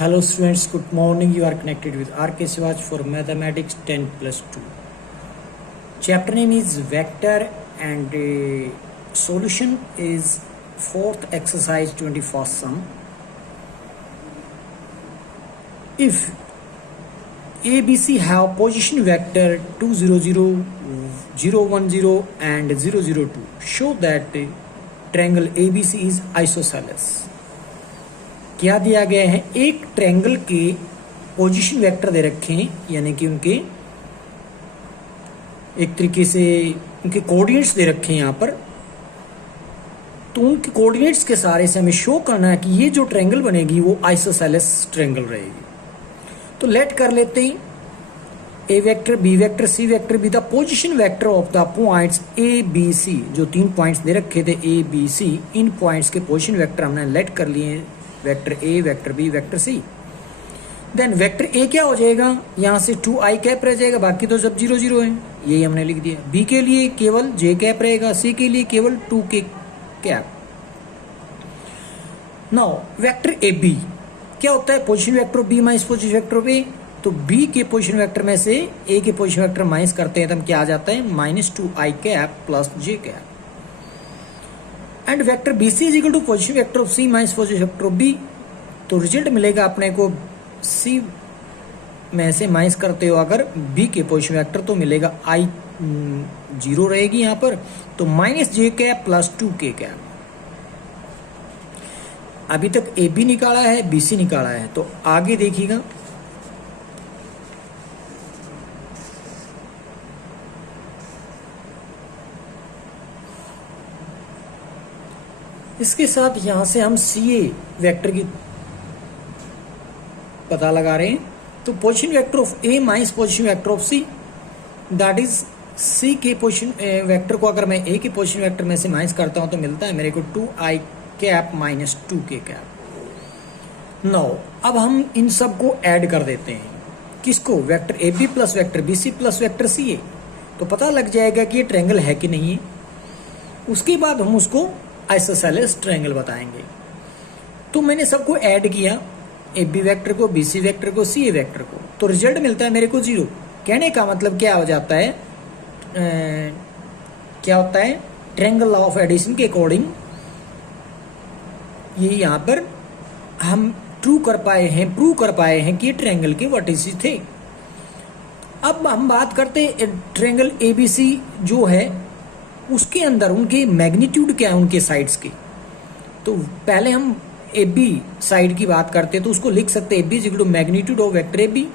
Hello students, good morning. You are connected with RK Sivaj for Mathematics 10+2. Chapter name is Vector and solution is 4th exercise 21st sum. If ABC have position vector 2, 0, 0, 0, 1, 0 and 0, 0, 2, show that triangle ABC is isosceles. क्या दिया गया है? एक triangle के position vector दे रखे हैं, यानी कि उनके एक तरीके से उनके कोऑर्डिनेट्स दे रखे हैं यहाँ पर। तो उनके कोऑर्डिनेट्स के सारे से हमें शो करना है कि ये जो ट्रायंगल बनेगी वो आइसोसेलेस ट्रायंगल रहेगी। तो लेट कर लेते हैं A vector, B vector, C vector be the position vector of the points A B C. जो 3 पॉइंट्स दे रखे थे ए बी सी, इन पॉइंट्स के पोजीशन वेक्टर हमने लेट कर लिए, vector A, vector B, vector C. Then vector A क्या हो जाएगा, यहां से 2i कैप रह जाएगा, बाकी तो सब 0, 0 है, यही हमने लिख दिया। बी के लिए केवल j कैप रहेगा, सी के लिए केवल 2k cap. Now vector A B क्या होता है, position vector B minus position vector B. तो बी के पोजीशन वेक्टर में से ए के पोजीशन वेक्टर माइनस करते हैं तो हम क्या आ जाता है, -2i cap plus j cap. And vector B C is equal to position vector of C minus position vector of B. तो रिजल्ट मिलेगा अपने को सी में से माइनस करते हो अगर बी के पोजीशन वेक्टर, तो मिलेगा आई 0 रहेगी यहाँ पर, तो -j cap plus 2k cap. अभी तक ए बी निकाला है, बी सी निकाला है, तो आगे देखिएगा। इसके साथ यहां से हम सी ए वेक्टर की पता लगा रहे हैं। तो position vector of A minus position vector of C, that is C के पोजीशन वेक्टर को अगर मैं ए के पोजीशन वेक्टर में से माइनस करता हूं तो मिलता है मेरे को 2i cap minus 2k cap. Now अब हम इन सब को ऐड कर देते हैं, किसको, vector A B plus vector B C plus vector C A. तो पता लग जाएगा कि ये ट्रायंगल है कि नहीं है। उसके बाद हम उसको आइसोसेलेस ट्रायंगल बताएंगे। तो मैंने सबको ऐड किया, ए बी वेक्टर को, बी सी वेक्टर को, सी ए वेक्टर को, तो रिजल्ट मिलता है मेरे को 0। कहने का मतलब क्या हो जाता है, क्या होता है, ट्रायंगल लॉ ऑफ एडिशन के अकॉर्डिंग ये यहाँ पर हम प्रूव कर पाए हैं कि ट्रायंगल के वर्टिसेस थे। अब हम बात करते हैं ट्रायंगल एबीसी जो है उसके अंदर उनके मैग्नीट्यूड क्या है, उनके साइड्स के। तो पहले हम ए बी साइड की बात करते हैं, तो उसको लिख सकते हैं A B is equal to magnitude of vector A B.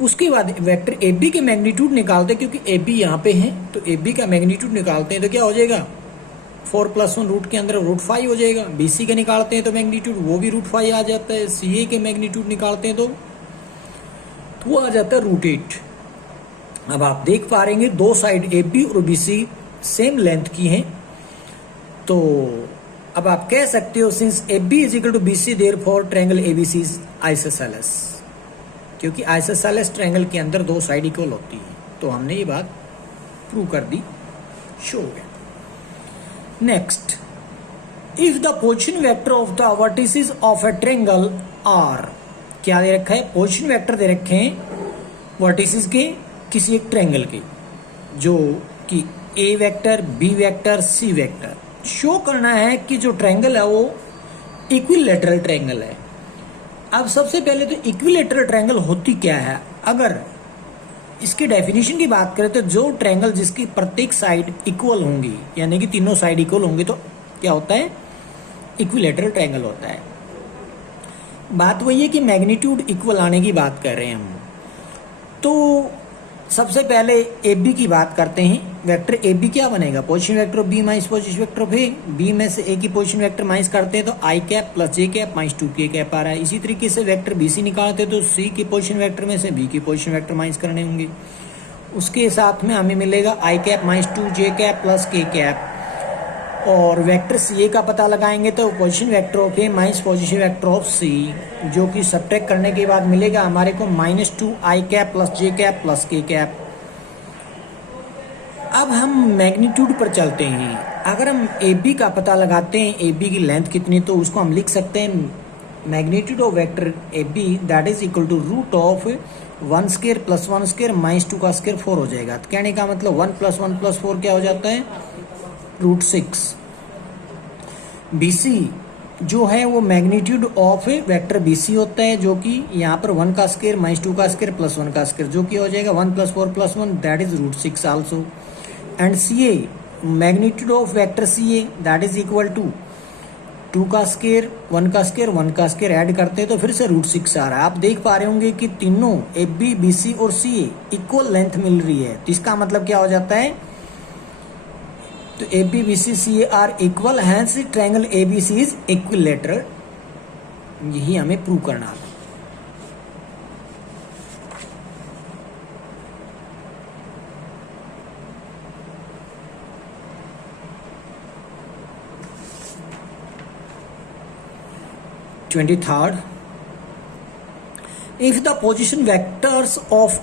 उसके बाद वेक्टर ए बी के मैग्नीट्यूड निकालते हैं, क्योंकि ए बी यहाँ पे है, तो ए बी का मैग्नीट्यूड निकालते हैं तो क्या हो जाएगा, 4 + 1 रूट के अंदर √5 हो जाएगा। बी सी का निकालते हैं तो मैग्नीट्यूड वो भी √5 आ जाता है। सी ए के मैग्नीट्यूड निकालते हैं तो वो आ जाता है √8। अब आप देख पा रहे हैं दो साइड ए बी और बी सी सेम लेंथ की हैं। तो अब आप कह सकते हो since A B is equal to B C therefore triangle A B C is isosceles, क्योंकि आइसोसेलेस ट्रायंगल के अंदर दो साइड इक्वल होती है। तो हमने ये बात प्रूव कर दी, शो हो गया। Next, if the position vector of the vertices of a triangle are, क्या दे रखा है, पोजीशन वेक्टर दे रखे हैं वर्टिसेस के किसी एक ट्रायंगल के, जो कि A vector, B vector, C vector. Show करना है कि जो ट्रायंगल है वो इक्विलैटरल ट्रायंगल है। अब सबसे पहले तो इक्विलैटरल ट्रायंगल होती क्या है, अगर इसके डेफिनेशन की बात करें तो जो ट्रायंगल जिसकी प्रत्येक साइड इक्वल होंगी, यानी कि तीनों साइड इक्वल होंगी, तो क्या होता है, इक्विलैटरल ट्रायंगल होता है। बात वही है कि मैग्नीट्यूड इक्वल आने की बात कर रहे हैं हम। तो सबसे पहले ए बी की बात करते हैं। वेक्टर ए बी क्या बनेगा, position vector of B minus position vector of A. B में से ए की पोजीशन वेक्टर माइनस करते हैं तो आई cap plus J cap minus 2k cap आ रहा है। इसी तरीके से वेक्टर बी सी निकालते हैं तो सी की पोजीशन वेक्टर में से बी की पोजीशन वेक्टर माइनस करने होंगे। उसके साथ में हमें मिलेगा I cap minus 2j cap plus k cap. और वेक्टर सी ए का पता लगाएंगे तो position vector of A minus position vector of C, जो कि सब्ट्रैक्ट करने के बाद मिलेगा हमारे को -2i cap plus j cap plus k cap. अब हम मैग्नीट्यूड पर चलते हैं। अगर हम ए बी का पता लगाते हैं, ए बी की लेंथ कितनी, तो उसको हम लिख सकते हैं magnitude of vector A B that is equal to root of 1 square plus 1 square minus 2 का स्क्वायर 4 हो जाएगा। तो कहने का मतलब 1 प्लस 1 प्लस 4 क्या हो जाता है, रूट 6। बी सी जो है वो magnitude of vector B C होता है, जो कि यहाँ पर 1 का स्क्वायर माइनस 2 का स्क्वायर प्लस 1 का स्क्वायर, जो कि हो जाएगा 1 plus 4 plus 1 that is root 6 also. And C A magnitude of vector C A that is equal to 2 का स्क्वायर 1 का स्क्वायर 1 का स्क्वायर ऐड करते हैं तो फिर से रूट 6 आ रहा है। आप देख पा रहे होंगे कि तीनों ए बी बी सी और सी ए इक्वल लेंथ मिल रही है। तो इसका मतलब क्या हो जाता है, तो A B B C C A are equal, hence triangle A B C is equilateral. यही हमें प्रूव करना है। Third, if the position vectors of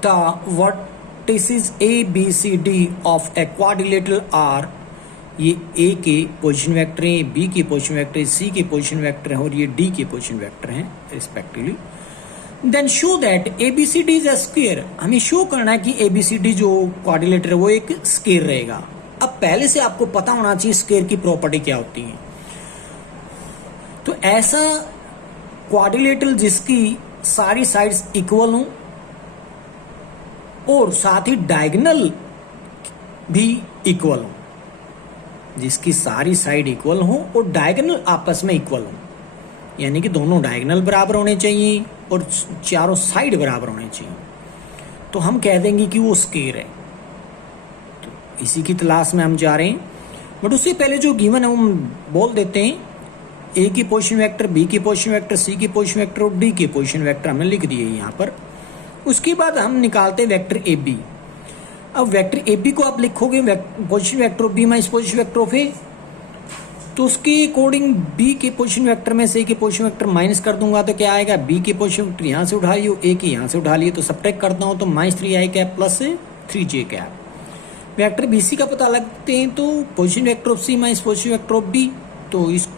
the vertices A, B, C, D of a quadrilateral are, ये A के position vector हैं, B के position vector हैं, C के पोजीशन वेक्टर हैं और ये D के पोजीशन वेक्टर हैं respectively, then show that ABCD is a square. हमें शो करना है कि ABCD जो क्वाड्रिलेटर है वो एक स्क्वायर रहेगा। अब पहले से आपको पता होना चाहिए स्क्वायर की प्रॉपर्टी क्या होती है। तो ऐसा क्वाड्रिलेटरल जिसकी सारी साइड्स इक्वल हों और साथ ही डायगोनल भी इक्वल हो, जिसकी सारी साइड इक्वल हो और डायगोनल आपस में इक्वल हो, यानी कि दोनों डायगोनल बराबर होने चाहिए और चारों साइड बराबर होने चाहिए, तो हम कह देंगे कि वो स्क्वायर है। तो इसी की तलाश में हम जा रहे हैं। बट उससे पहले जो गिवन है हम बोल देते हैं, ए की पोजीशन वेक्टर, बी की पोजीशन वेक्टर, सी की पोजीशन वेक्टर और डी की पोजीशन वेक्टर हमने लिख दिए यहाँ पर। उसके बाद हम निकालते हैं वेक्टर ए बी। अब वेक्टर ए बी को आप लिखोगे position vector of B minus position vector of A, तो उसके अकॉर्डिंग बी के पोजीशन वेक्टर में से ए के पोजीशन वेक्टर माइनस कर दूंगा तो क्या आएगा, बी के पोजीशन वेक्टर यहाँ से उठा लियो, ए के यहाँ से उठा लिए, तो सब्ट्रैक्ट करता हूँ तो -3i cap plus 3j cap. Vector B C का पता लगते हैं तो position vector of C minus position vector of B, तो इस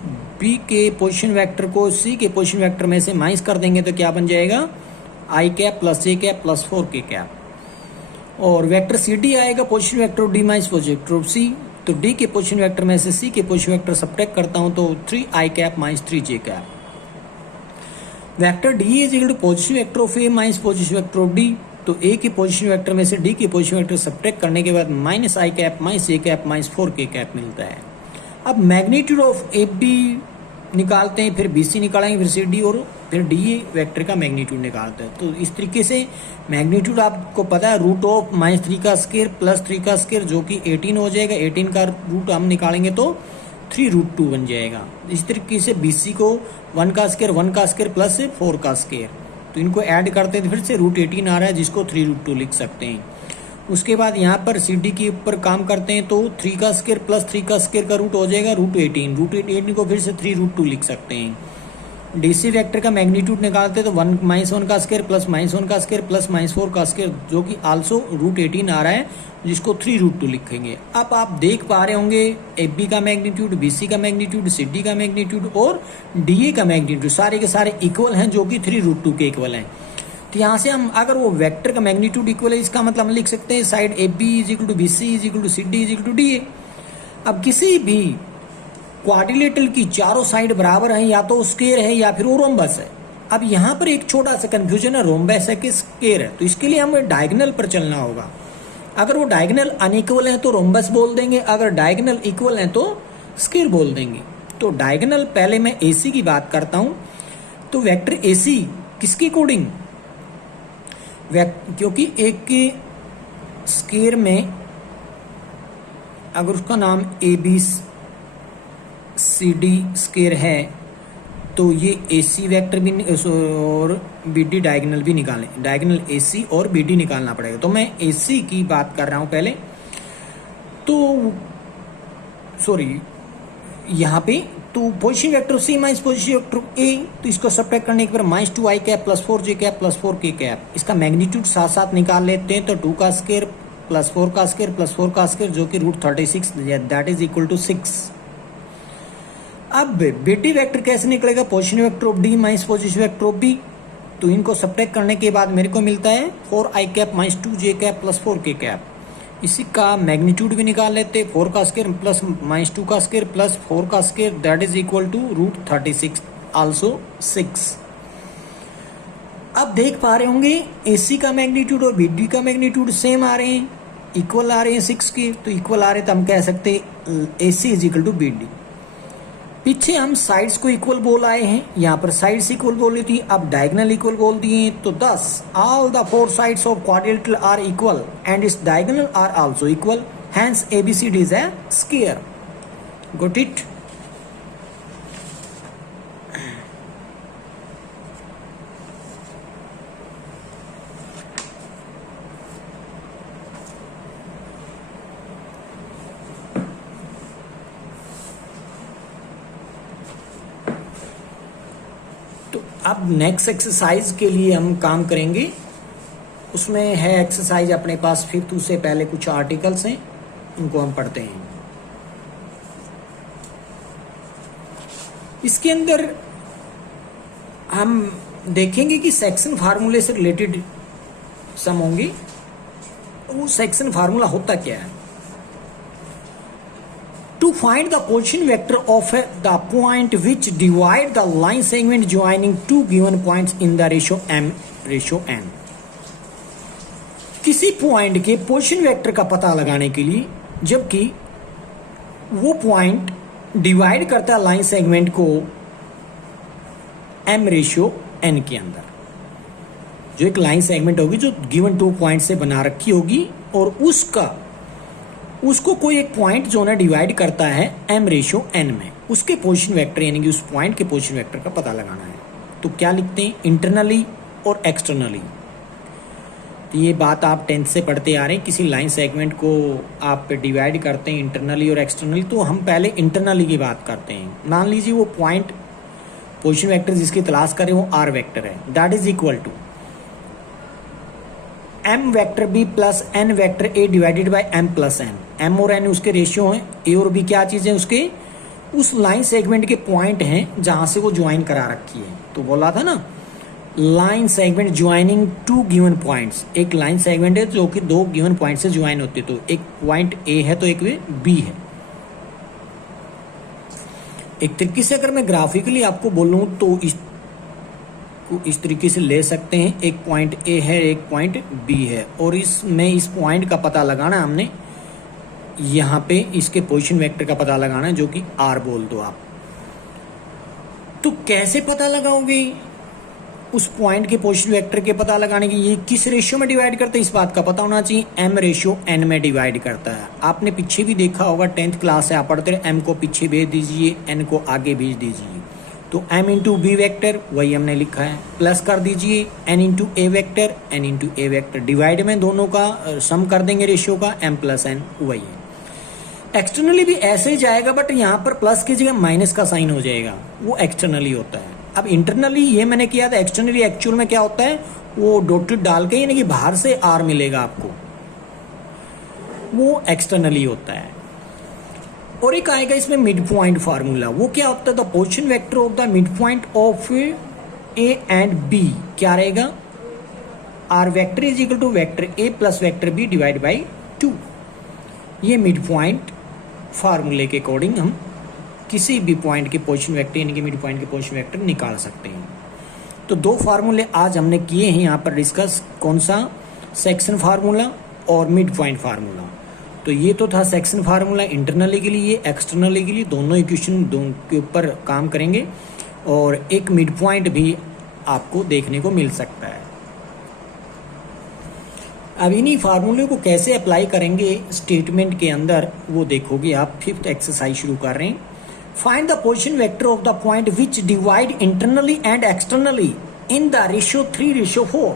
बी के पोजीशन वेक्टर को सी के पोजीशन वेक्टर में से माइनस कर देंगे तो क्या बन जाएगा, I cap plus J cap plus 4k cap. और वेक्टर सी डी आएगा position vector of D minus position vector of C, तो डी के पोजीशन वेक्टर में से सी के पोजीशन वेक्टर सब्ट्रैक्ट करता हूं तो 3i cap minus 3j cap. Vector D is equal to position vector of A minus position vector of D, तो A के पोजीशन वेक्टर में से डी के पोजीशन वेक्टर सब्ट्रैक्ट करने के बाद -i cap minus J cap minus 4k cap मिलता है। अब मैग्नीट्यूड ऑफ ए बी निकालते हैं, फिर बी सी निकालेंगे, फिर सी डी और फिर डी वेक्टर का मैग्नीट्यूड निकालते हैं। तो इस तरीके से मैग्नीट्यूड आपको पता है रूट ऑफ -3 का स्क्वायर प्लस 3 का स्क्वायर जो कि 18 हो जाएगा। 18 का रूट हम निकालेंगे तो 3√2 बन जाएगा। इस तरीके से बी सी को 1 का स्क्वायर प्लस 4 का स्क्वायर, तो इनको ऐड करते हैं तो फिर से √18 आ रहा है जिसको 3√2 लिख सकते हैं। उसके बाद यहाँ पर सी डी के ऊपर काम करते हैं तो 3 का स्क्वायर प्लस 3 का स्क्वायर का रूट हो जाएगा √18 को फिर से 3√2 लिख सकते हैं। डीसी वेक्टर का मैग्नीट्यूड निकालते हैं तो -1 का स्क्वायर प्लस -1 का स्क्वायर प्लस -4 का स्क्वायर जो कि आल्सो √18 आ रहा है जिसको 3√2 लिखेंगे। अब आप देख पा रहे होंगे ए बी का मैग्नीट्यूड, बी सी का मैग्नीट्यूड, सी डी का मैग्नीट्यूड और डी ए का मैग्नीट्यूड सारे के सारे इक्वल हैं जो कि 3√2 के इक्वल हैं। तो यहाँ से हम अगर वो वेक्टर का मैग्नीट्यूड इक्वल है इसका मतलब हम लिख सकते हैं side A B is equal to B C is equal to C D is equal to D A. अब किसी भी क्वाड्रिलेटरल की चारों साइड बराबर है, या तो स्क्वायर है या फिर वो रोम्बस है। अब यहाँ पर एक छोटा सा कंफ्यूजन है, रोम्बस है कि स्क्वायर है, तो इसके लिए हमें डायगोनल पर चलना होगा। अगर वो डायगोनल अनइक्वल है तो रोम्बस बोल देंगे, अगर डायगोनल इक्वल है तो स्क्वायर बोल देंगे। तो डायगोनल पहले मैं ए सी की बात करता हूँ, तो वेक्टर ए सी किसके अकॉर्डिंग, क्योंकि एक के स्क्वायर में अगर उसका नाम A B C D square है तो ये ए सी वैक्टर भी और बी डी डायगोनल भी निकालें, डायगोनल ए सी और बी डी निकालना पड़ेगा। तो मैं ए सी की बात कर रहा हूं पहले, तो सॉरी यहाँ पे तो position vector C minus position vector A, तो इसको सब्ट्रैक्ट करने के बाद -2i cap plus 4j cap plus 4k cap, इसका मैग्नीट्यूड साथ साथ निकाल लेते हैं। तो 2 का स्क्वायर प्लस 4 का स्क्वायर प्लस 4 का स्क्वायर जो कि √36 दैट इज इक्वल टू 6। अब बीडी वेक्टर कैसे निकलेगा, position vector of D minus position vector of B. तो इनको सब्ट्रैक्ट करने के बाद मेरे को मिलता है 4i cap minus 2j cap plus 4k cap. इसी का मैग्नीट्यूड भी निकाल लेते, 4 का स्क्वायर प्लस माइनस 2 का स्क्वायर प्लस 4 का square that is equal to √36 also 6। अब देख पा रहे होंगे AC का मैग्नीट्यूड और BD का मैग्नीट्यूड सेम आ रहे हैं, इक्वल आ रहे हैं 6 के, तो इक्वल आ रहे हैं तो हम कह सकते हैं AC is equal to BD। पीछे हम साइड्स को इक्वल बोल आए हैं, यहाँ पर साइड्स इक्वल बोली थी, अब डायगोनल इक्वल बोल दिए, तो thus all the 4 sides of quadrilateral are equal and its diagonal are also equal, hence ABCD is a square। Got it? अब नेक्स्ट एक्सरसाइज के लिए हम काम करेंगे, उसमें है एक्सरसाइज अपने पास 5th, उससे पहले कुछ आर्टिकल्स हैं, उनको हम पढ़ते हैं। इसके अंदर हम देखेंगे कि सेक्शन फार्मूले से रिलेटेड सम होंगे। वो सेक्शन फार्मूला होता क्या है, to find the position vector of the point which divide the line segment joining two given points in the ratio m/n। किसी पॉइंट के पोजीशन वेक्टर का पता लगाने के लिए, जबकि वो पॉइंट डिवाइड करता है लाइन सेगमेंट को m/n के अंदर। जो एक लाइन सेगमेंट होगी जो गिवन 2 पॉइंट से बना रखी होगी और उसको कोई एक पॉइंट जो ना डिवाइड करता है m/n में, उसके पोजीशन वेक्टर यानी कि उस पॉइंट के पोजीशन वेक्टर का पता लगाना है। तो क्या लिखते हैं, इंटरनली और एक्सटर्नली। तो ये बात आप 10th से पढ़ते आ रहे हैं, किसी लाइन सेगमेंट को आप डिवाइड करते हैं इंटरनली और एक्सटर्नली। तो हम पहले इंटरनली की बात करते हैं। मान लीजिए वो पॉइंट पोजीशन वेक्टर जिसकी तलाश करें वो r वेक्टर है, that is equal to m vector b plus n vector a divided by m plus n। m और n उसके रेशियो हैं, a और b क्या चीज़ है, उसके उस लाइन सेगमेंट के पॉइंट हैं जहां से वो ज्वाइन करा रखी है। तो बोला था ना, line segment joining 2 given points. एक लाइन सेगमेंट है जो कि 2 गिवन पॉइंट से ज्वाइन होती है, तो एक पॉइंट a है तो एक b है। एक तरीके से अगर मैं ग्राफिकली आपको बोलूं तो इस तरीके से ले सकते हैं, एक पॉइंट A है एक पॉइंट B है, और इसमें इस पॉइंट का पता लगाना है हमने, यहाँ पे इसके पोजीशन वेक्टर का पता लगाना है जो कि R बोल दो आप। तो कैसे पता लगाओगे उस पॉइंट के पोजीशन वेक्टर के पता लगाने की, ये किस रेशियो में डिवाइड करते हैं इस बात का पता होना चाहिए, m/n में डिवाइड करता है। आपने पीछे भी देखा होगा, 10th क्लास से आप पढ़ते रहे, m को पीछे भेज दीजिए, n को आगे भेज दीजिए। तो m इंटू बी वैक्टर वही हमने लिखा है, प्लस कर दीजिए n इंटू ए वैक्टर, n इंटू ए वैक्टर, डिवाइड में दोनों का सम कर देंगे रेशियो का, m प्लस n वही है। एक्सटर्नली भी ऐसे ही जाएगा, बट यहाँ पर प्लस की जगह माइनस का साइन हो जाएगा, वो एक्सटर्नली होता है। अब इंटरनली ये मैंने किया था, एक्सटर्नली एक्चुअल में क्या होता है, वो डॉटेड डाल के यानी कि बाहर से r मिलेगा आपको, वो एक्सटर्नली होता है। और एक आएगा इसमें मिड पॉइंट फार्मूला, वो क्या होता है, the position vector of the mid point of A and B क्या रहेगा, R vector is equal to vector A plus vector B divide by 2। ये मिड पॉइंट फार्मूले के अकॉर्डिंग हम किसी भी पॉइंट के पोजीशन वेक्टर यानी कि मिड पॉइंट के पोजीशन वेक्टर निकाल सकते हैं। तो 2 फार्मूले आज हमने किए हैं यहाँ पर डिस्कस, कौन सा, सेक्शन फार्मूला और मिड पॉइंट फार्मूला। तो ये तो था सेक्शन फार्मूला इंटरनली के लिए, एक्सटर्नली के लिए, दोनों इक्वेशन के ऊपर काम करेंगे, और एक मिड पॉइंट भी आपको देखने को मिल सकता है। अब इन्हीं फार्मूले को कैसे अप्लाई करेंगे स्टेटमेंट के अंदर वो देखोगे आप। 5th एक्सरसाइज शुरू कर रहे हैं। Find the position vector of the point which divide internally and externally in the ratio 3:4।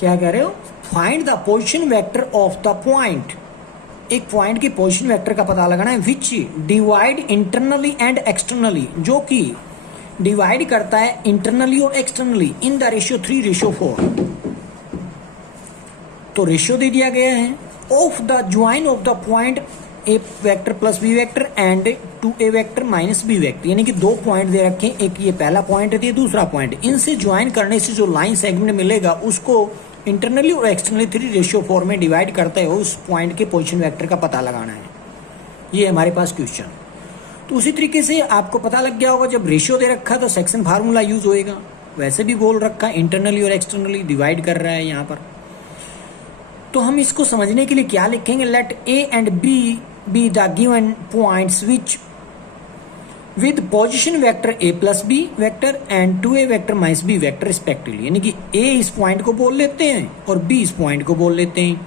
क्या कह रहे हो, find the position vector of the point, एक पॉइंट के पोजीशन वेक्टर का पता लगाना है, विच डिवाइड इंटरनली एंड एक्सटर्नली, जो कि डिवाइड करता है इंटरनली और एक्सटर्नली इन द रेशियो 3:4। तो रेशियो दे दिया गया है of the join of the point A vector plus B vector and 2a vector minus b vector, यानी कि दो पॉइंट दे रखे हैं, एक ये पहला पॉइंट है, ये दूसरा पॉइंट है। इनसे ज्वाइन करने से जो लाइन सेगमेंट मिलेगा उसको इंटरनली और एक्सटर्नली 3:4 में डिवाइड करते हुए उस पॉइंट के पोजीशन वेक्टर का पता लगाना है। ये हमारे पास क्वेश्चन। तो उसी तरीके से आपको पता लग गया होगा, जब रेशियो दे रखा है तो सेक्शन फार्मूला यूज होएगा। वैसे भी बोल रखा है इंटरनली और एक्सटर्नली डिवाइड कर रहा है यहाँ पर। तो हम इसको समझने के लिए क्या लिखेंगे, let A and B be the given points which with position vector a plus B vector and 2a vector minus b vector respectively, यानी कि a इस पॉइंट को बोल लेते हैं और b इस पॉइंट को बोल लेते हैं।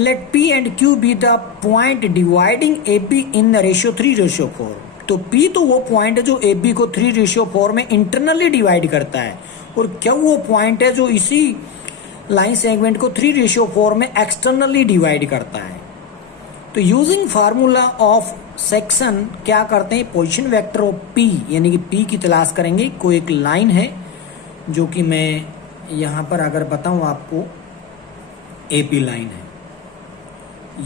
Let p and q be the point dividing ab in the ratio 3:4। तो p तो वो पॉइंट है जो ab को 3:4 में इंटरनली डिवाइड करता है, और q वो पॉइंट है जो इसी लाइन सेगमेंट को 3:4 में एक्सटर्नली डिवाइड करता है। तो यूजिंग फार्मूला ऑफ सेक्शन क्या करते हैं, पोजीशन वेक्टर ऑफ P यानी कि P की तलाश करेंगे। कोई एक लाइन है जो कि मैं यहाँ पर अगर बताऊँ आपको AP लाइन है,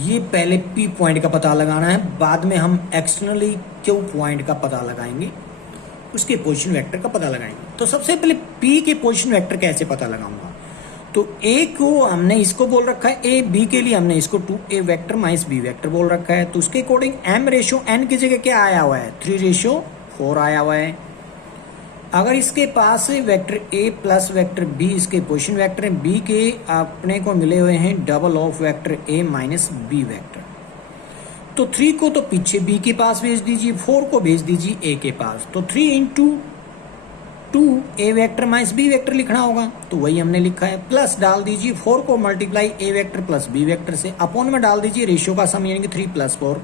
ये पहले P पॉइंट का पता लगाना है, बाद में हम एक्सटर्नली Q पॉइंट का पता लगाएंगे, उसके पोजीशन वेक्टर का पता लगाएंगे। तो सबसे पहले P के पोजीशन वेक्टर कैसे पता लगाऊंगा, तो A को हमने इसको बोल रखा है A, B के लिए हमने इसको 2a vector minus b vector बोल रखा है। तो उसके अकॉर्डिंग m/n की जगह क्या आया हुआ है, 3:4 आया हुआ है। अगर इसके पास vector A plus vector B इसके पोजीशन वेक्टर हैं, B के अपने को मिले हुए हैं double of vector A minus b vector. तो 3 को तो पीछे B के पास भेज दीजिए, 4 को भेज दीजिए A के पास। तो 3 into 2a vector minus b vector लिखना होगा, तो वही हमने लिखा है। प्लस डाल दीजिए 4 को multiply a vector plus b vector से, अपॉन में डाल दीजिए रेशियो का सम यानी कि 3 + 4।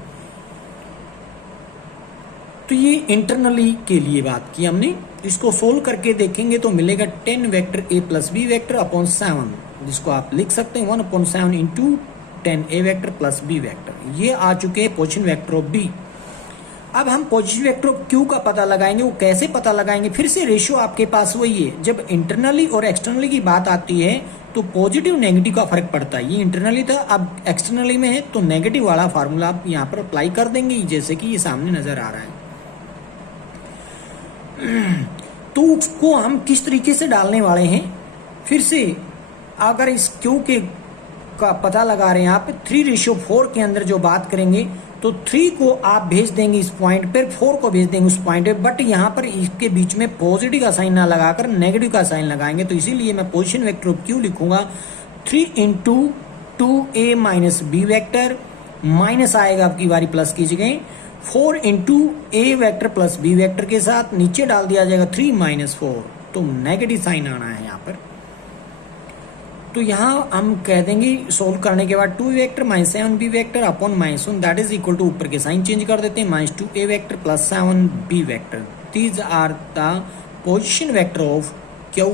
तो ये इंटरनली के लिए बात की हमने। इसको सोल्व करके देखेंगे तो मिलेगा 10 vector a plus b vector upon 7, जिसको आप लिख सकते हैं 1/7 into 10a vector plus b vector. ये आ चुके हैं पोजीशन वेक्टर ऑफ b। अब हम पोजीशन वेक्टर ऑफ Q का पता लगाएंगे। वो कैसे पता लगाएंगे, फिर से रेशियो आपके पास वही है। जब इंटरनली और एक्सटर्नली की बात आती है तो पॉजिटिव नेगेटिव का फर्क पड़ता है। ये इंटरनली था, अब एक्सटर्नली में है, तो नेगेटिव वाला फार्मूला आप यहाँ पर अप्लाई कर देंगे, जैसे कि ये सामने नजर आ रहा है। तो उसको हम किस तरीके से डालने वाले हैं, फिर से अगर इस Q के का पता लगा रहे हैं आप 3:4 के अंदर जो बात करेंगे, तो 3 को आप भेज देंगे इस पॉइंट पर, 4 को भेज देंगे उस पॉइंट पे, बट यहाँ पर इसके बीच में पॉजिटिव का साइन ना लगाकर नेगेटिव का साइन लगाएंगे। तो इसीलिए मैं पोजीशन वेक्टर ऑफ Q लिखूंगा 3 into 2a minus b vector, minus आएगा आपकी बारी प्लस कीजिए 4 into a vector plus b vector के साथ, नीचे डाल दिया जाएगा 3 - 4, तो नेगेटिव साइन आना है यहाँ पर। तो यहाँ हम कह देंगे सोल्व करने के बाद 2 vector minus 7b vector upon -1 that is equal to, ऊपर के साइन चेंज कर देते हैं, -2a vector plus 7b vector. These are the position vector of Q।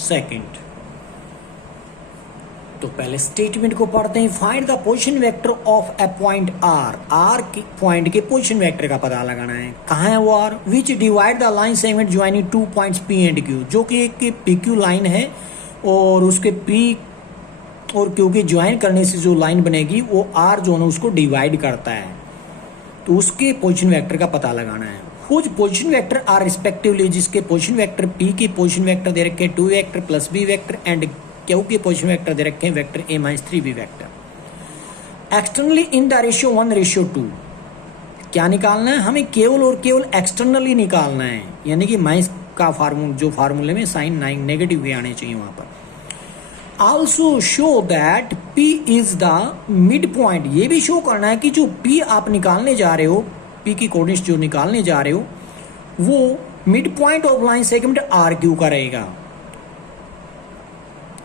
Second, तो पहले स्टेटमेंट को पढ़ते हैं। Find the position vector of a point R के पॉइंट के पोजीशन वेक्टर का पता लगाना है। कहाँ है वो R, which divide the line segment joining 2 points P and Q, जो कि एक PQ लाइन है और उसके P और Q के ज्वाइन करने से जो लाइन बनेगी वो R जो है उसको डिवाइड करता है। तो उसके पोजीशन वेक्टर का पता लगाना है। Whose position vector R respectively, जिसके पोजीशन वेक्टर P के पोजीशन वेक्टर दे रखे 2 vector plus b vector and Q के पोजीशन वेक्टर दे रखे हैं vector a minus 3b vector. Externally in the ratio 1:2 क्या निकालना है हमें, केवल और केवल एक्सटर्नली निकालना है, यानी कि माइनस का फार्मूले में साइन नेगेटिव भी आने चाहिए वहां पर। Also show that P is the mid point, ये भी शो करना है कि जो P आप निकालने जा रहे हो, P की कोऑर्डिनेट्स जो निकालने जा रहे हो वो mid point of line segment RQ का रहेगा।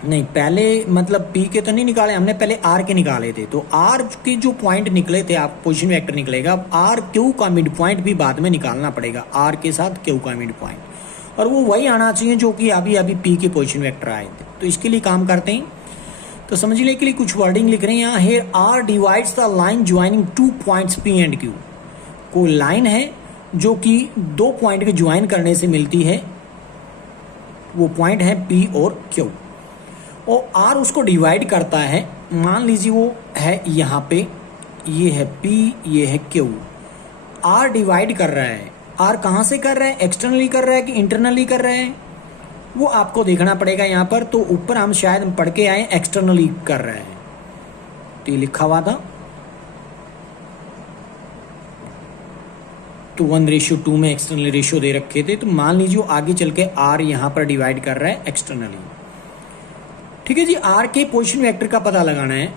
नहीं, पहले मतलब P के तो नहीं निकाले हमने, पहले R के निकाले थे। तो R के जो पॉइंट निकले थे, आप पोजीशन वेक्टर निकलेगा, RQ का मिड पॉइंट भी बाद में निकालना पड़ेगा, R के साथ Q का मिड पॉइंट, और वो वही आना चाहिए जो कि अभी P के पोजीशन वेक्टर आए थे। तो इसके लिए काम करते हैं, तो समझने के लिए कुछ वर्डिंग लिख रहे हैं यहाँ। Here R divides the line joining 2 points P and Q। कोई लाइन है जो कि 2 पॉइंट के ज्वाइन करने से मिलती है, वो पॉइंट है P और Q। और आर उसको डिवाइड करता है। मान लीजिए वो है यहाँ पे, ये है पी, ये है क्यू। आर डिवाइड कर रहा है। आर कहाँ से कर रहा है, एक्सटर्नली कर रहा है कि इंटरनली कर रहा है, वो आपको देखना पड़ेगा यहाँ पर। तो ऊपर हम शायद पढ़ के आए एक्सटर्नली कर रहा है, तो ये लिखा हुआ था। तो 1:2 में एक्सटर्नल रेशियो दे रखे थे। तो मान लीजिए आगे चल के आर यहाँ पर डिवाइड कर रहा है एक्सटर्नली। ठीक है जी, आर के पोजीशन वेक्टर का पता लगाना है।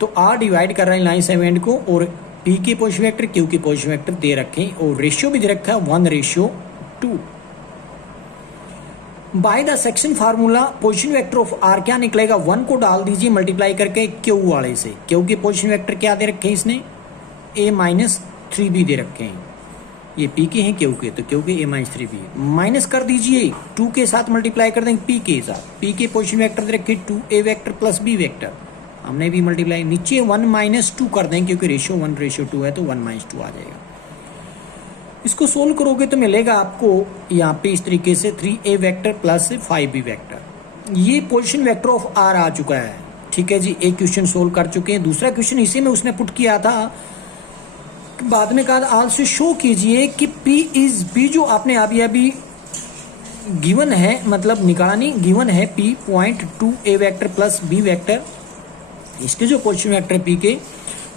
तो आर डिवाइड कर रहा है लाइन सेगमेंट को, और पी के पोजीशन वेक्टर, क्यू के पोजीशन वेक्टर दे रखे हैं, और रेशियो भी दे रखा है 1:2। By the section formula position vector of R क्या निकलेगा, 1 को डाल दीजिए मल्टीप्लाई करके क्यू वाले से। क्यू के पोजीशन वेक्टर क्या दे रखे हैं इसने, a-3b दे रखे हैं। ये पी के हैं क्यू के, तो क्यू के a-3b माइनस कर दीजिए 2 के साथ मल्टीप्लाई कर देंगे पी के साथ। पी के पोजीशन वेक्टर दे रखे 2a vector plus b vector, हमने भी मल्टीप्लाई नीचे 1-2 कर देंगे क्योंकि रेशियो 1:2 है, तो 1-2 आ जाएगा। इसको सोल्व करोगे तो मिलेगा आपको यहाँ पे इस तरीके से 3a vector plus 5b vector. ये पोजीशन वेक्टर ऑफ आर आ चुका है। ठीक है जी, एक क्वेश्चन सोल्व कर चुके हैं। दूसरा क्वेश्चन इसी में उसने पुट किया था, बाद में कहा आल्सो शो कीजिए कि P जो आपने अभी गिवन है, मतलब निकाला नहीं, गिवन है P point 2a vector plus b vector. इसके जो पोजीशन वेक्टर P के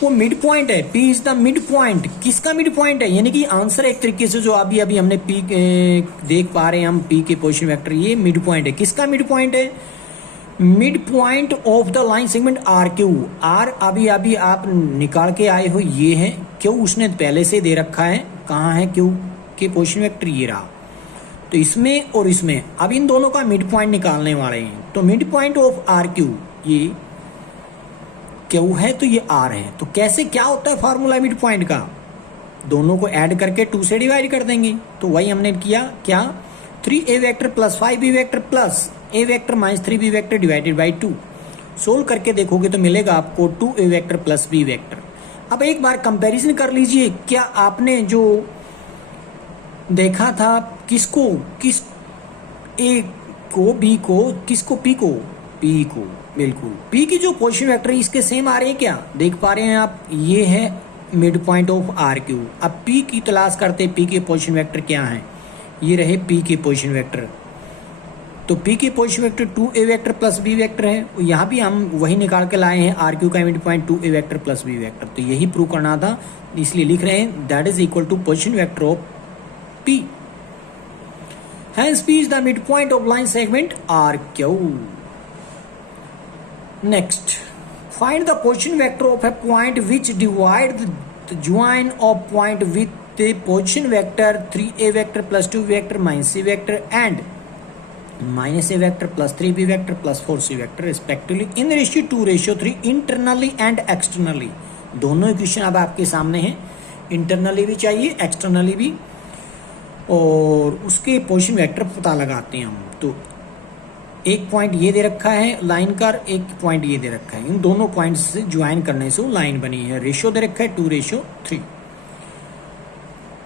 वो मिड पॉइंट है। P is the mid point. किसका मिड पॉइंट है, यानी कि आंसर एक तरीके से जो अभी हमने P देख पा रहे हैं हम, P के पोजीशन वेक्टर ये मिड पॉइंट है। किसका मिड पॉइंट है, mid point of the line segment R Q. R अभी आप निकाल के आए हो, ये है। क्यू उसने पहले से दे रखा है, कहाँ है क्यू के पोजीशन वेक्टर, ये रहा। तो इसमें और इसमें अब इन दोनों का मिड पॉइंट निकालने वाले हैं। तो mid point of R Q ये क्यू है, तो ये आर है। तो कैसे क्या होता है फार्मूला मिड पॉइंट का, दोनों को ऐड करके 2 से डिवाइड कर देंगे। तो वही हमने किया, क्या 3a vector plus 5b vector plus a vector minus 3b vector divided by 2। Solve करके देखोगे तो मिलेगा आपको 2a vector plus b vector. अब एक बार कंपैरिजन कर लीजिए, क्या आपने जो देखा था किसको, किस a को b को, किसको p को, p को, बिल्कुल p की जो पोजीशन वेक्टर इसके सेम आ रहे हैं क्या, देख पा रहे हैं आप, ये है mid point of R Q. अब p की तलाश करते, p के पोजीशन वेक्टर क्या है, ये रहे p के पोजीशन वेक्टर। तो p के position vector 2a vector plus b vector है। यहाँ भी हम वही निकाल के लाए हैं, आर क्यू का mid point 2a vector plus b vector. तो यही प्रूव करना था, इसलिए लिख रहे हैं that is equal to position vector of p। Hence p is the midpoint of line segment RQ. Next, find the position vector of a point which divide the join of point with the position vector 3a vector plus 2 vector minus c vector and minus a vector plus 3b vector plus 4c vector respectively in ratio 2:3 internally and externally। दोनों equation अब आपके सामने हैं, internally भी चाहिए externally भी, और उसके पोजीशन वेक्टर पता लगाते हैं हम। तो एक पॉइंट ये दे रखा है लाइन का, एक पॉइंट ये दे रखा है, इन दोनों पॉइंट्स से ज्वाइन करने से लाइन बनी है। रेशियो दे रखा है 2:3।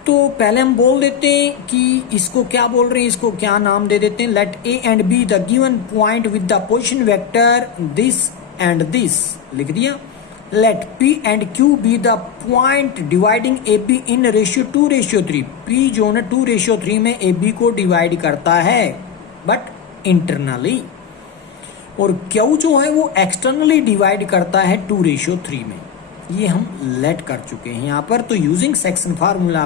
तो पहले हम बोल देते हैं कि इसको क्या बोल रहे हैं, इसको क्या नाम दे देते हैं, let A and B the given point with the position vector this and this, लिख दिया। Let P and Q be the point dividing AB in ratio 2:3। P जो है 2:3 में AB को डिवाइड करता है बट इंटरनली, और Q जो है वो एक्सटर्नली डिवाइड करता है 2:3 में। ये हम लेट कर चुके हैं यहाँ पर। तो using section formula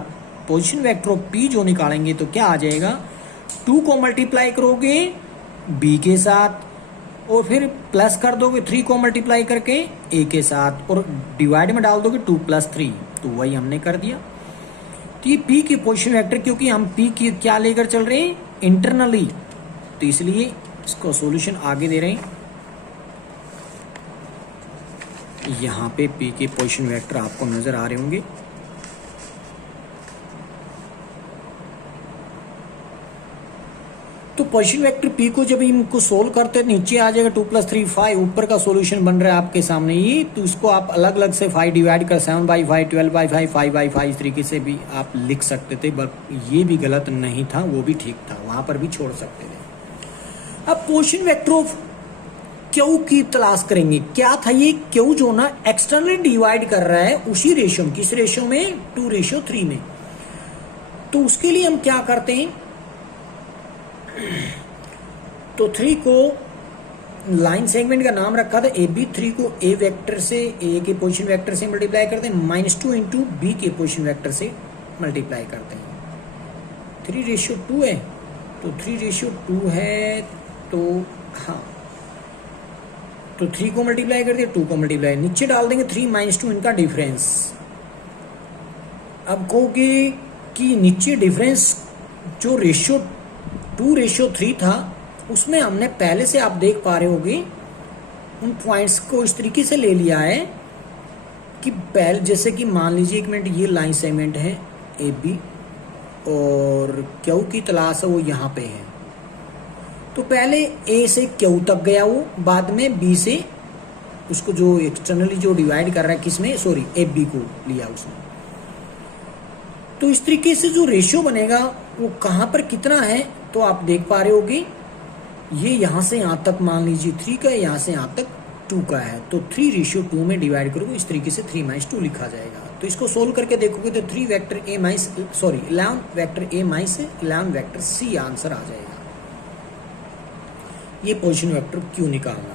position vector of P जो निकालेंगे तो क्या आ जाएगा, 2 को मल्टीप्लाई करोगे B के साथ और फिर प्लस कर दोगे 3 को मल्टीप्लाई करके a के साथ, और डिवाइड में डाल दोगे 2 + 3। तो वही हमने कर दिया। तो ये p की पोजीशन वेक्टर, क्योंकि हम p की क्या लेकर चल रहे हैं, इंटरनली, तो इसलिए इसको सॉल्यूशन आगे दे रहे हैं। यहाँ पे p के पोजीशन वेक्टर आपको नजर आ रहे होंगे। तो पोजीशन वेक्टर P को जब इनको सोल्व करते हैं नीचे आ जाएगा 2 + 3 5, ऊपर का सॉल्यूशन बन रहा है आपके सामने ये। तो इसको आप अलग अलग से 5 डिवाइड कर 7/5 12/5 5/5 इस तरीके से भी आप लिख सकते थे, बट ये भी गलत नहीं था, वो भी ठीक था, वहां पर भी छोड़ सकते थे। अब पोजीशन वेक्टर ऑफ क्यू की तलाश करेंगे। क्या था ये क्यू जो ना एक्सटर्नली डिवाइड कर रहा है उसी रेशियो में, किस रेशियो में, 2:3 में। तो उसके लिए हम क्या करते हैं, तो 3 को लाइन सेगमेंट का नाम रखा था ए बी, 3 को ए वेक्टर से, ए के पोजीशन वेक्टर से मल्टीप्लाई करते हैं, -2 इंटू बी के पोजीशन वेक्टर से मल्टीप्लाई करते हैं। 3:2 है, तो 3:2 है, तो हाँ, तो 3 को मल्टीप्लाई कर दिया, 2 को मल्टीप्लाई, नीचे डाल देंगे 3 - 2 इनका डिफरेंस। अब कहोगे कि नीचे डिफरेंस जो रेशियो 2:3 था उसमें हमने पहले से, आप देख पा रहे होगे, उन पॉइंट्स को इस तरीके से ले लिया है कि पहले, जैसे कि मान लीजिए, एक मिनट, ये लाइन सेगमेंट है ए बी और क्यू की तलाश है वो यहाँ पे है। तो पहले ए से क्यू तक गया वो, बाद में बी से उसको जो एक्सटर्नली जो डिवाइड कर रहा है, किसमें, सॉरी, ए बी को लिया उसने। तो इस तरीके से जो रेशियो बनेगा वो कहाँ पर कितना है, तो आप देख पा रहे होगे, ये यहाँ से यहाँ तक मान लीजिए 3 का है, यहाँ से यहाँ तक 2 का है, तो 3:2 में डिवाइड करोगे, इस तरीके से 3 - 2 लिखा जाएगा। तो इसको सोल्व करके देखोगे तो 3 vector A minus, sorry 11 vector A minus 11 vector C answer आ जाएगा। ये पोजीशन वेक्टर क्यों निकालना।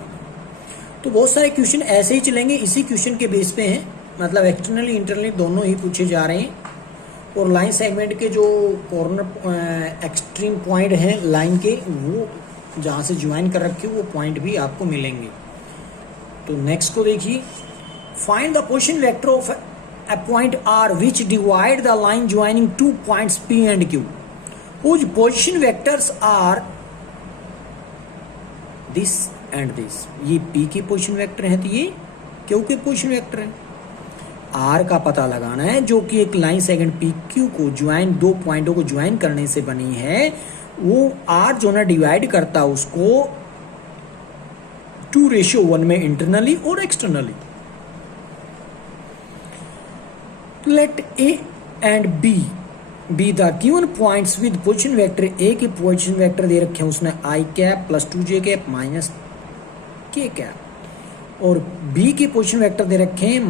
तो बहुत सारे क्वेश्चन ऐसे ही चलेंगे, इसी क्वेश्चन के बेस पे हैं, मतलब एक्सटर्नली इंटरनली दोनों ही पूछे जा रहे हैं। और लाइन सेगमेंट के जो कॉर्नर एक्सट्रीम पॉइंट हैं लाइन के, वो जहाँ से ज्वाइन कर रखे वो पॉइंट भी आपको मिलेंगे। तो नेक्स्ट को देखिए, find the position vector of a point R which divide the line joining 2 points P and Q whose position vectors are this and this। ये P के पोजीशन वेक्टर है, तो ये Q के पोजीशन वेक्टर है। R का पता लगाना है, जो कि एक लाइन सेगमेंट PQ को ज्वाइन, 2 पॉइंटों को ज्वाइन करने से बनी है। वो R जो ना डिवाइड करता है उसको 2:1 में इंटरनली और externally. Let A and B be the given points with position vector। A के पोजीशन वेक्टर दे रखे हैं उसने I cap plus 2j cap minus k cap, और B के पोजीशन वेक्टर दे रखे हैं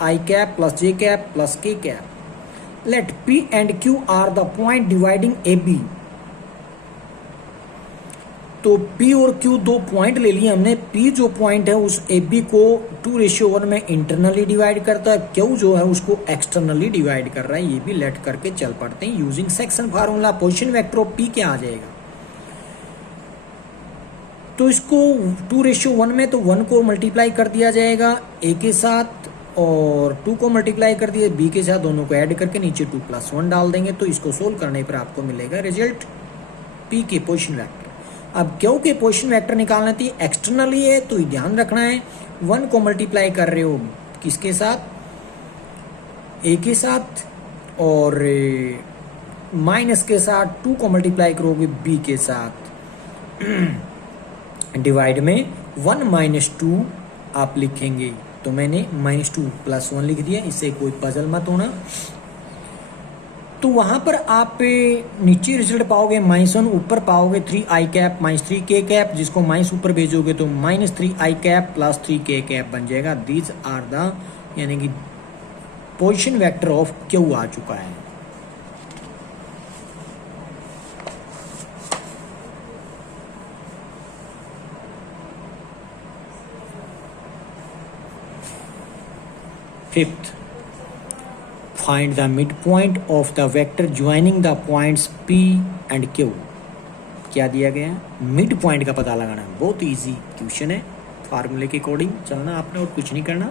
-I cap plus j cap plus k cap. Let P and Q are the point dividing AB। तो P और Q 2 पॉइंट ले लिए हमने। P जो पॉइंट है उस AB को 2:1 में इंटरनली डिवाइड करता है, Q जो है उसको एक्सटर्नली डिवाइड कर रहा है। ये भी लेट करके चल पड़ते हैं using section formula. Position vector of P क्या आ जाएगा, तो इसको 2:1 में, तो 1 को मल्टीप्लाई कर दिया जाएगा A के साथ और 2 को मल्टीप्लाई कर दिया B के साथ, दोनों को ऐड करके नीचे 2 + 1 डाल देंगे। तो इसको सोल्व करने पर आपको मिलेगा रिजल्ट P के पोजीशन वेक्टर। अब Q के पोजीशन वेक्टर निकालना थी, एक्सटर्नली है तो ध्यान रखना है, 1 को मल्टीप्लाई कर रहे हो किसके साथ, A के साथ, और माइनस के साथ 2 को मल्टीप्लाई करोगे B के साथ। डिवाइड में 1 - 2 आप लिखेंगे, तो मैंने -2 + 1 लिख दिया, इससे कोई पजल मत होना। तो वहां पर आप नीचे रिजल्ट पाओगे -1, ऊपर पाओगे 3I कैप -3k कैप, जिसको माइनस ऊपर भेजोगे तो -3I cap plus 3k cap बन जाएगा। दीज आर द, यानी कि पोजीशन वेक्टर ऑफ Q आ चुका है। Fifth, find the mid point of the vector joining the points P and Q। क्या दिया गया है, मिड पॉइंट का पता लगाना है। बहुत इजी क्वेश्चन है, फार्मूले के अकॉर्डिंग चलना आपने और कुछ नहीं करना।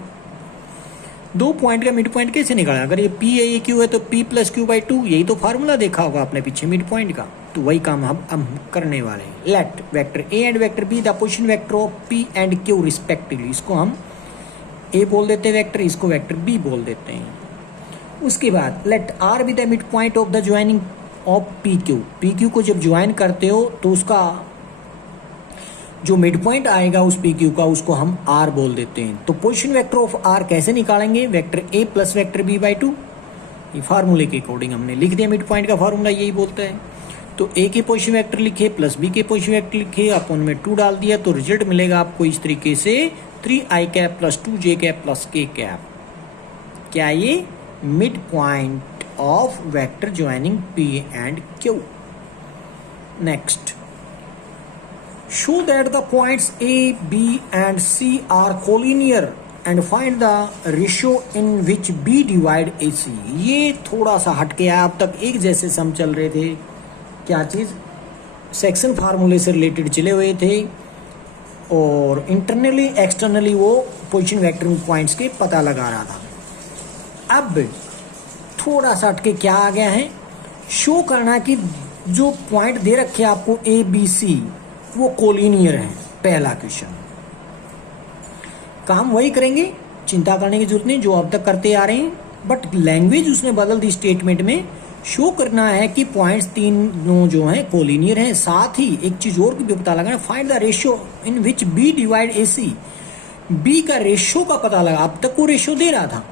2 पॉइंट का मिड पॉइंट कैसे निकालना, अगर ये P है ये Q है तो P + Q/2, यही तो फार्मूला देखा होगा आपने पीछे मिड पॉइंट का, तो वही काम हम करने वाले हैं। Let vector A and vector B the position vector of P and Q respectively. इसको हम A बोल देते हैं वेक्टर, इसको वेक्टर B बोल देते हैं। उसके बाद let R be the mid point of the joining of PQ। PQ को जब ज्वाइन करते हो तो उसका जो मिड पॉइंट आएगा उस PQ का, उसको हम R बोल देते हैं। तो पोजीशन वेक्टर ऑफ R कैसे निकालेंगे, vector A plus vector B/2। ये फार्मूले के अकॉर्डिंग हमने लिख दिया, मिड पॉइंट का फार्मूला यही बोलता है। तो ए के पोजीशन वेक्टर लिखे प्लस बी के पोजीशन वेक्टर लिखे, अपन में 2 डाल दिया, तो रिजल्ट मिलेगा आपको इस तरीके से 3i cap plus 2j cap plus k cap. क्या ये mid point of vector joining p and q। Next, show that the points a, b and c are collinear and find the ratio in which b divide ac। ये थोड़ा सा हट के अब तक एक जैसे सम चल रहे थे, क्या चीज, सेक्शन फार्मूले से रिलेटेड चले हुए थे और इंटरनली एक्सटर्नली वो पोजीशन वेक्टर पॉइंट्स के पता लगा रहा था। अब थोड़ा सा हट के क्या आ गया है, शो करना कि जो पॉइंट दे रखे आपको ए बी सी वो कोलिनियर है। पहला क्वेश्चन, काम वही करेंगे, चिंता करने की जरूरत नहीं जो अब तक करते आ रहे हैं, बट लैंग्वेज उसने बदल दी। स्टेटमेंट में शो करना है कि पॉइंट्स तीनों जो हैं कोलिनियर हैं। साथ ही एक चीज और की भी पता लगाना, find the ratio in which B divide A C. B का रेशियो का पता लगा, अब तक वो रेशियो दे रहा था,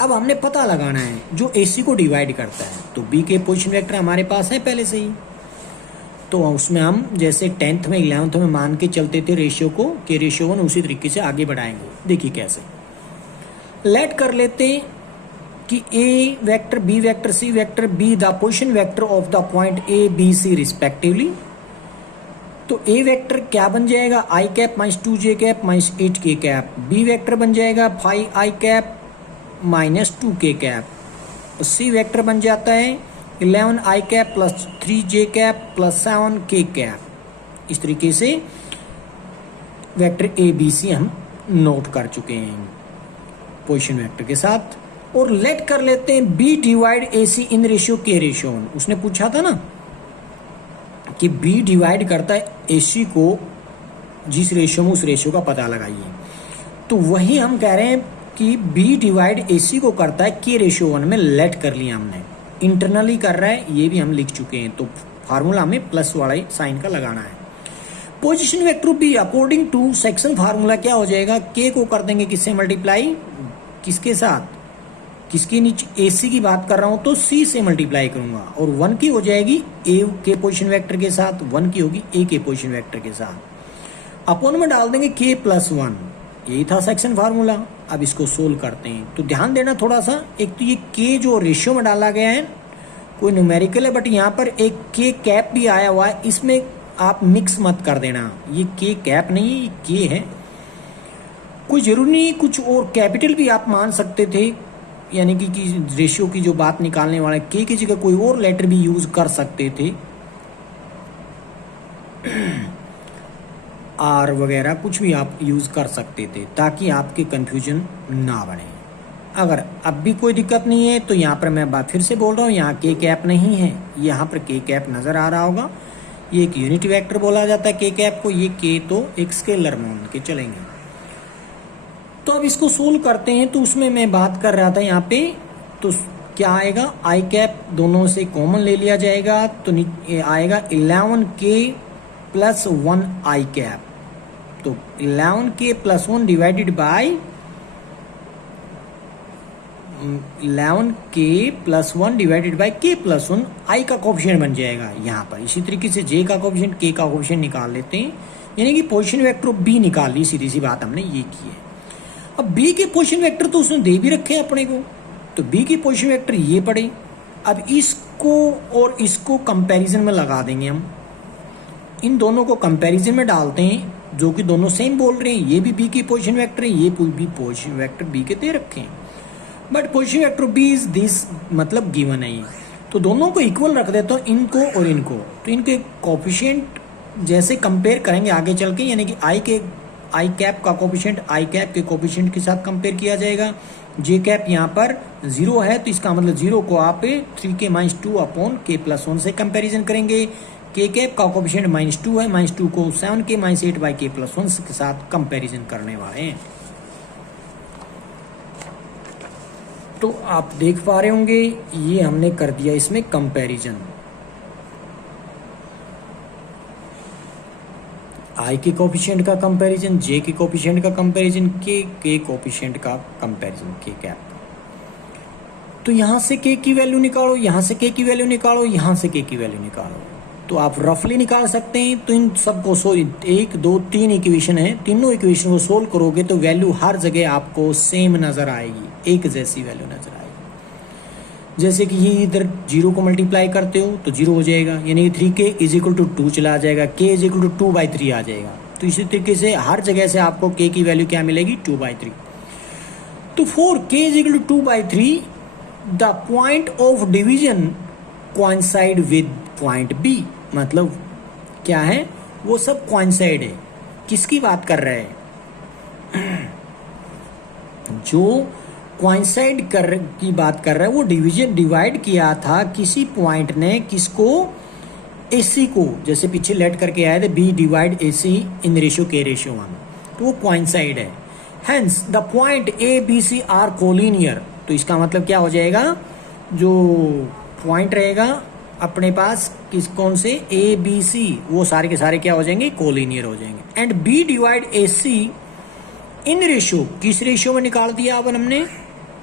अब हमने पता लगाना है जो ए सी को डिवाइड करता है। तो बी के पोजीशन वेक्टर हमारे पास है पहले से ही, तो उसमें हम जैसे 10th में 11th में मान के चलते थे रेशियो को के रेशियो 1, उसी तरीके से आगे बढ़ाएंगे। देखिए कैसे, लेट कर लेते हैं कि A vector B vector C vector be the position vector of the point A B C respectively. तो ए वेक्टर क्या बन जाएगा, I cap minus 2j cap minus 8k cap. B vector बन जाएगा 5i cap minus 2k cap. C vector बन जाता है 11i cap plus 3j cap plus 7k cap. इस तरीके से वेक्टर ए बी सी हम नोट कर चुके हैं पोजीशन वेक्टर के साथ। और लेट कर लेते हैं B divide A C in ratio के रेशियो। उसने पूछा था ना कि बी डिवाइड करता है ए सी को जिस रेशियो में, उस रेशियो का पता लगाइए। तो वही हम कह रहे हैं कि बी डिवाइड ए सी को करता है के रेशियो 1 में। लेट कर लिया हमने, इंटरनली कर रहा है, ये भी हम लिख चुके हैं। तो फार्मूला में प्लस वाला साइन का लगाना है। Position vector B according to section formula क्या हो जाएगा, के को कर देंगे किससे मल्टीप्लाई, किसके साथ, किसके नीचे, ए सी की बात कर रहा हूं तो सी से मल्टीप्लाई करूंगा। और 1 की हो जाएगी ए के पोजीशन वेक्टर के साथ, 1 की होगी ए के पोजीशन वेक्टर के साथ। अपॉन में डाल देंगे के प्लस 1, यही था सेक्शन फार्मूला। अब इसको सोल्व करते हैं तो ध्यान देना थोड़ा सा, एक तो ये के जो रेशियो में डाला गया है कोई न्यूमेरिकल है, बट यहाँ पर एक के कैप भी आया हुआ है, इसमें आप मिक्स मत कर देना। ये के कैप नहीं है, ये के है, कोई जरूरी नहीं कुछ और कैपिटल भी आप मान सकते थे, यानी कि रेशियो की जो बात निकालने वाला के की जगह कोई और लेटर भी यूज कर सकते थे, आर वगैरह कुछ भी आप यूज कर सकते थे ताकि आपके कंफ्यूजन ना बने। अगर अब भी कोई दिक्कत नहीं है तो यहाँ पर मैं बात फिर से बोल रहा हूँ, यहाँ के कैप नहीं है, यहाँ पर के कैप नजर आ रहा होगा। ये एक यूनिट वेक्टर बोला जाता है के कैप को, ये के तो एक स्केलर मान के चलेंगे। तो अब इसको सोल्व करते हैं, तो उसमें मैं बात कर रहा था यहाँ पे, तो क्या आएगा, आई कैप दोनों से कॉमन ले लिया जाएगा, तो आएगा 11k प्लस 1 आई कैप। तो 11k plus 1 divided by 11k plus 1 divided by k plus 1, आई का कोफिशिएंट बन जाएगा यहाँ पर। इसी तरीके से j का कोफिशिएंट, k का कोफिशिएंट निकाल लेते हैं, यानी कि पोजीशन वेक्टर b निकाल ली, सीधी सी बात हमने ये की है। अब b के पोजीशन वेक्टर तो उसने दे भी रखे हैं अपने को, तो b के पोजीशन वेक्टर ये पड़े। अब इसको और इसको कंपैरिजन में लगा देंगे हम, इन दोनों को कंपैरिजन में डालते हैं, जो कि दोनों सेम बोल रहे हैं। ये भी b की पोजीशन वेक्टर है, ये भी पोजीशन वेक्टर b के दे रखे हैं, but position vector b is this, मतलब गिवन है ये। तो दोनों को इक्वल रख देता हूँ, इनको और इनको, तो इनके कोफिशिएंट जैसे कंपेयर करेंगे आगे चल के, यानी कि आई कैप का कोफिशिएंट आई कैप के कोफिशिएंट के साथ कंपेयर किया जाएगा। जे कैप यहाँ पर 0 है, तो इसका मतलब 0 को आप 3k minus 2 upon k plus 1 से कंपेरिजन करेंगे। के कैप का कोफिशिएंट -2 है, -2 को 7k minus 8 by k plus 1 के साथ कंपेरिजन करने वाले हैं। तो आप देख पा रहे होंगे ये हमने कर दिया इसमें कंपैरिजन, आई के कोफिशिएंट का कंपैरिजन, जे के कोफिशिएंट का कंपैरिजन, के कोफिशिएंट का कंपैरिजन, के कैप। तो यहां से के की वैल्यू निकालो, यहां से के की वैल्यू निकालो, यहां से के की वैल्यू निकालो, तो आप रफली निकाल सकते हैं। तो इन सबको 1 2 3 इक्वेशन है, तीनों इक्वेशन को सोल्व करोगे तो वैल्यू हर जगह आपको सेम नज़र आएगी, एक जैसी वैल्यू नज़र आएगी। जैसे कि ये इधर 0 को मल्टीप्लाई करते हो तो 0 हो जाएगा, यानी 3k = 2 चला जाएगा, k = 2/3 आ जाएगा। तो इसी तरीके से हर जगह से आपको k की वैल्यू क्या मिलेगी, 2/3। तो for k = 2/3 the point of division coincide with point B, मतलब क्या है, वो सब कोइंसाइड है। किसकी बात कर रहे हैं, जो कोइंसाइड की बात कर रहा है, वो डिवाइड किया था किसी पॉइंट ने, किसको, AC को। जैसे पीछे लेट करके आए थे B divide AC in ratio K/1, तो वो कोइंसाइड है। Hence the point ABC are collinear. तो इसका मतलब क्या हो जाएगा, जो पॉइंट रहेगा अपने पास कौन से ABC, वो सारे के सारे क्या हो जाएंगे, कोलिनियर हो जाएंगे। And B divide AC in ratio, किस रेशियो में निकाल दिया अब हमने,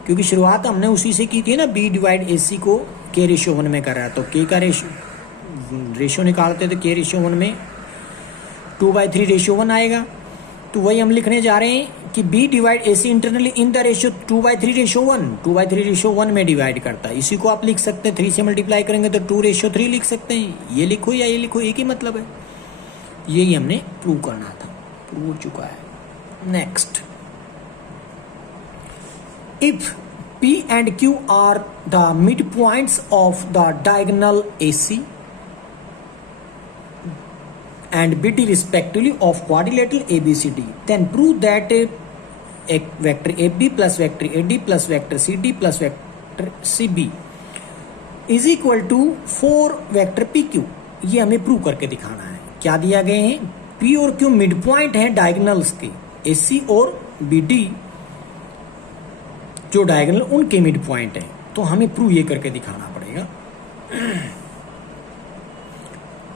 क्योंकि शुरुआत हमने उसी से की थी ना, B डिवाइड AC को K/1 में कर रहा है, तो K का रेशियो निकालते तो K/1 में 2/3 आएगा। तो वही हम लिखने जा रहे हैं कि B divide AC internally in the ratio 2/3 2/3 में डिवाइड करता है। इसी को आप लिख सकते हैं, 3 से मल्टीप्लाई करेंगे तो 2/3 लिख सकते हैं। ये लिखो या ये लिखो, एक ही मतलब है। यही हमने प्रूव करना था, प्रूव हो चुका है। Next, if P and Q are the midpoints of the diagonal AC and BD respectively of quadrilateral ABCD, then prove that a vector AB plus vector AD plus vector CD plus vector CB is equal to 4 vector PQ। ये हमें prove करके दिखाना है। क्या दिया गए हैं, P और Q मिड पॉइंट है डायगोनल्स के, AC और BD जो डायगोनल उनके मिड पॉइंट है। तो हमें प्रूव ये करके दिखाना पड़ेगा।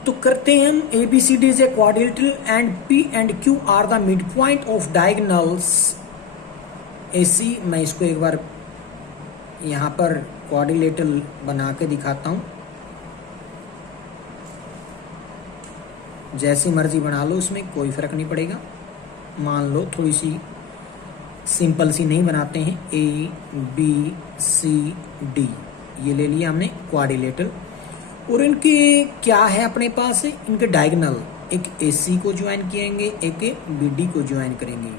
तो करते हैं हम, ABCD is a quadrilateral and P and Q are the mid point of diagonals AC। मैं इसको एक बार यहाँ पर क्वाड्रिलेटरल बना के दिखाता हूँ, जैसी मर्जी बना लो, इसमें कोई फर्क नहीं पड़ेगा। मान लो थोड़ी सी सिंपल सी नहीं बनाते हैं, ABCD ये ले लिया हमने क्वाड्रिलेटरल, और इनके क्या है अपने पास, इनके डायगोनल, एक AC को ज्वाइन करेंगे, एक BD को ज्वाइन करेंगे।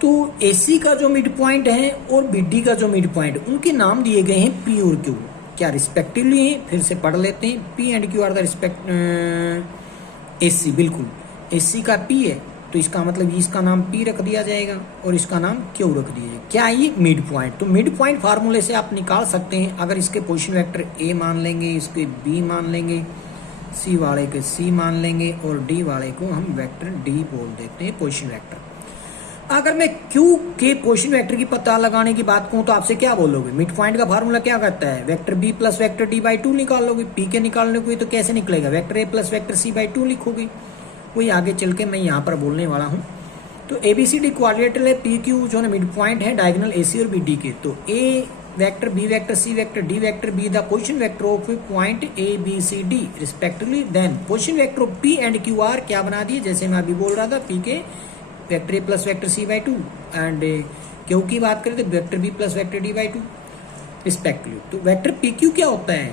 तो AC का जो मिड पॉइंट है और BD का जो मिड पॉइंट, उनके नाम दिए गए हैं P और Q, क्या रिस्पेक्टिवली हैं, फिर से पढ़ लेते हैं। P and Q are the AC, बिल्कुल AC का P है तो इसका मतलब इसका नाम P रख दिया जाएगा और इसका नाम Q रख दिया जाएगा। क्या है ये, मिड पॉइंट। तो मिड पॉइंट फार्मूले से आप निकाल सकते हैं, अगर इसके पोजीशन वेक्टर A मान लेंगे, इसके B मान लेंगे, C वाले के C मान लेंगे और D वाले को हम वेक्टर D बोल देते हैं पोजीशन वेक्टर। अगर मैं Q के पोजीशन वेक्टर की पता लगाने की बात कहूँ तो आपसे क्या बोलोगे, मिड पॉइंट का फार्मूला क्या कहता है, vector B plus vector D/2 निकाल लोगे। P के निकालने को तो कैसे निकलेगा, vector A plus vector C/2 लिखोगे। वही आगे चल के मैं यहाँ पर बोलने वाला हूँ। तो ABCD क्वाड्रिलेटरल है, PQ जो है मिड पॉइंट है डायगोनल AC और BD के। तो A vector, B vector, C vector, D vector be the position vector of point ABCD respectively. Then position vector of P and Q are क्या बना दिए, जैसे मैं अभी बोल रहा था, P के vector A plus vector C/2 and Q की बात करें तो vector B plus vector D/2 respectively. तो वेक्टर PQ क्या होता है,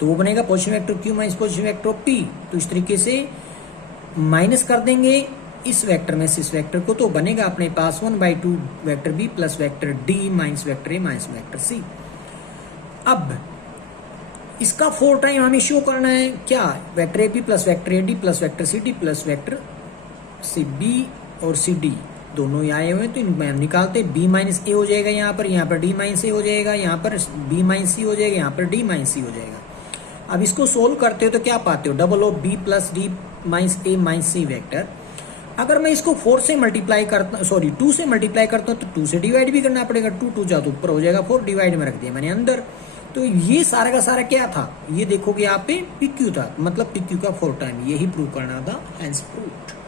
तो वो बनेगा position vector Q minus position vector of P। तो इस तरीके से माइनस कर देंगे इस वेक्टर में से इस वेक्टर को, तो बनेगा अपने पास 1/2 vector B plus vector D minus vector A minus vector C। अब इसका 4 टाइम हमें शो करना है, क्या, vector AP plus vector AD plus vector CD plus vector CB और CD दोनों ही आए हुए हैं। तो इनमें हम निकालते हैं, B माइनस A हो जाएगा यहाँ पर D माइनस A हो जाएगा, यहाँ पर B माइनस C हो जाएगा, यहाँ पर D माइनस C हो जाएगा। अब इसको सोल्व करते हो तो क्या पाते हो, double of B plus D minus A minus C vector. अगर मैं इसको 4 से मल्टीप्लाई करता, 2 से मल्टीप्लाई करता हूँ तो 2 से डिवाइड भी करना पड़ेगा, 2 जाता ऊपर हो जाएगा, 4 डिवाइड में रख दिया मैंने अंदर। तो ये सारा का सारा क्या था, ये देखोगे यहाँ पे PQ था, मतलब PQ का 4 टाइम, यही प्रूव करना था, हेंस प्रूव्ड।